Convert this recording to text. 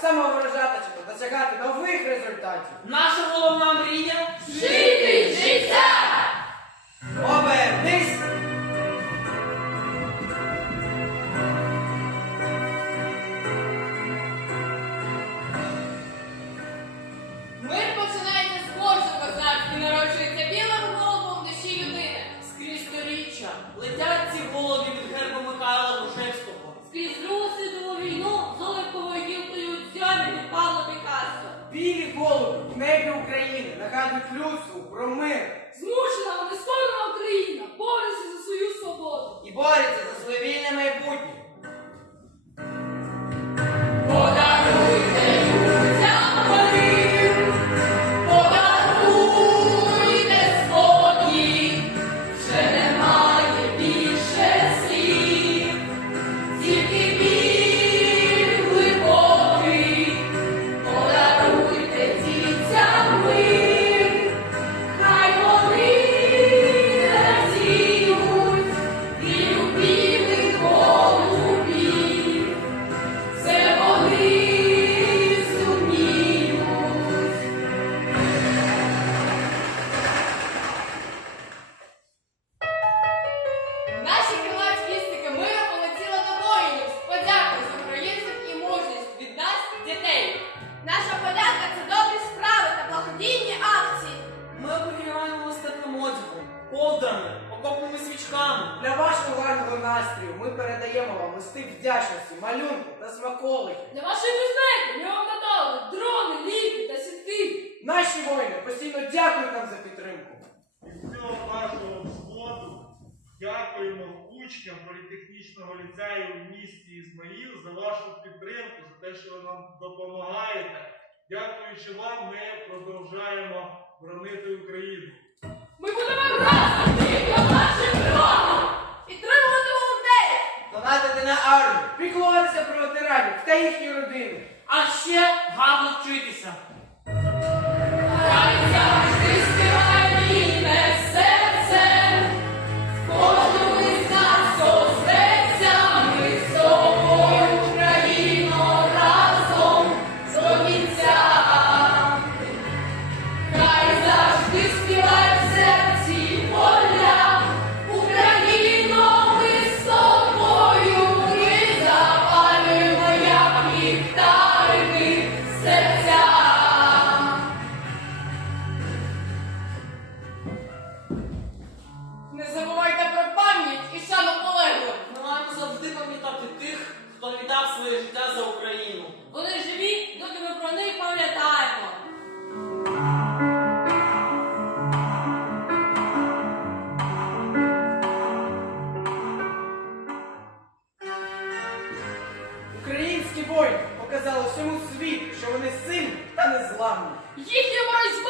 самовиражатися та досягати нових результатів. Наша головна мрія Жити життя! Обернись! Мир починається з кожного з нас і народжується білим душі людини. Скрізь сторіччя летять ці голові Білі голуби в небі України нагадують людству про мир Змушена, але нескорена Україна бореться за свою свободу. і бореться за своє вільне майбутнє. Свічками. Для вашого гарного настрою ми передаємо вам листи вдячності, малюнки та смаколики. Для вашої безпеки ми вам надали дрони, ліки та сітки. Наші воїни постійно дякують нам за підтримку. Із цього вашого взводу дякуємо учням політехнічного ліцею в місті Ізмаїл за вашу підтримку, за те, що ви нам допомагаєте. Дякуючи вам, ми продовжаємо боронити Україну. Ми будемо разом на армію, піклуватися про ветеранів та їхні родини. А ще Воїни показали всьому світу, що вони сильні та незламні. Їхня боротьба